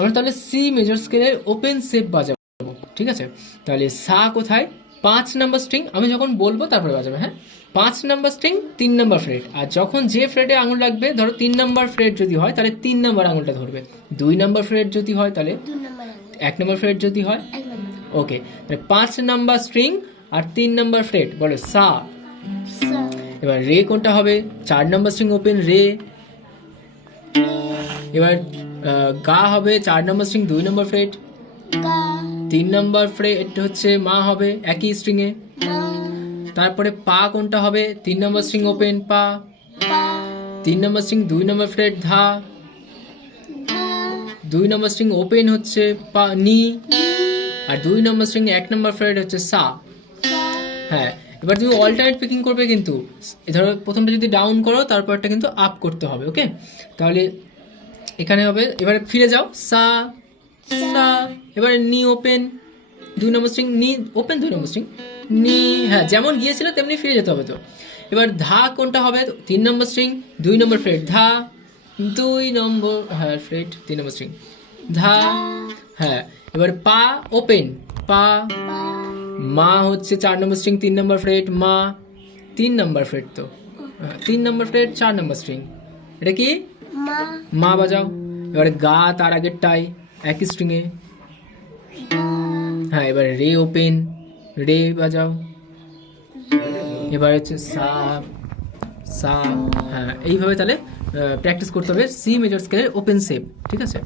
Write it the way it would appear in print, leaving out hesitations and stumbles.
আমরা তাহলে C major স্কেলের ওপেন শেপ বাজাবো, ঠিক আছে। তাহলে সা কোথায়, 5 নাম্বার স্ট্রিং, আমি যখন বলবো তারপরে বাজাবে, হ্যাঁ। 5 নাম্বার স্ট্রিং 3 নাম্বার ফ্রেট, আর যখন যে ফ্রেটে আঙুল লাগবে, ধরো 3 নাম্বার ফ্রেট যদি হয় তাহলে 3 নাম্বার আঙুলটা ধরবে, 2 নাম্বার ফ্রেট যদি হয় তাহলে 1 নাম্বার ফ্রেট যদি হয়, ওকে। তাহলে 5 নাম্বার স্ট্রিং আর 3 নাম্বার ফ্রেট, বলো সা। এবার রে কোনটা হবে, 4 নাম্বার স্ট্রিং ওপেন রে। এবার গা হবে 4 number string 2 number freight, 3 number freight হচ্ছে মা হবে একই স্ট্রিং এ। তারপরে পা কোনটা হবে, 3 নাম্বার স্ট্রিং ওপেন পা, 3 নাম্বার স্ট্রিং 2 নাম্বার ফ্রেট ধা, 2 নাম্বার স্ট্রিং ওপেন হচ্ছে পা নি, আর 2 নাম্বার স্ট্রিং 1 নাম্বার ফ্রেট হচ্ছে সা। হ্যাঁ, এবার তুমি অল্টারনেট পিকিং করবে, কিন্তু ধরো প্রথমটা যদি ডাউন করো তারপরটা কিন্তু আপ করতে হবে, ওকে। তাহলে এখানে হবে, এবারে ফিরে যাও সা সা, এবারে নি ওপেন 2 নম্বর স্ট্রিং, নি ওপেন 2 নম্বর স্ট্রিং নি, হ্যাঁ যেমন গিয়েছিল তেমনি ফিরে যেতে হবে। তো এবার ধা কোনটা হবে, 3 নম্বর স্ট্রিং 2 নম্বর ফ্রেট ধা, 2 নম্বর হ্যাঁ ফ্রেট 3 নম্বর স্ট্রিং ধা, হ্যাঁ। এবার পা ওপেন পা, মা হচ্ছে 4 নম্বর স্ট্রিং 3 নম্বর ফ্রেট মা, 3 নম্বর ফ্রেট, তো 3 নম্বর ফ্রেট 4 নম্বর স্ট্রিং, এটা কি মা বাজাও। এবারে গা তার আগেরটাই একই স্ট্রিং এ, হ্যাঁ। এবারে রে ওপেন রে বাজাও। এবার হচ্ছে সা সা, হ্যাঁ। এইভাবে তাহলে প্র্যাকটিস করতে হবে সি মেজর স্কেলের ওপেন শেপ, ঠিক আছে।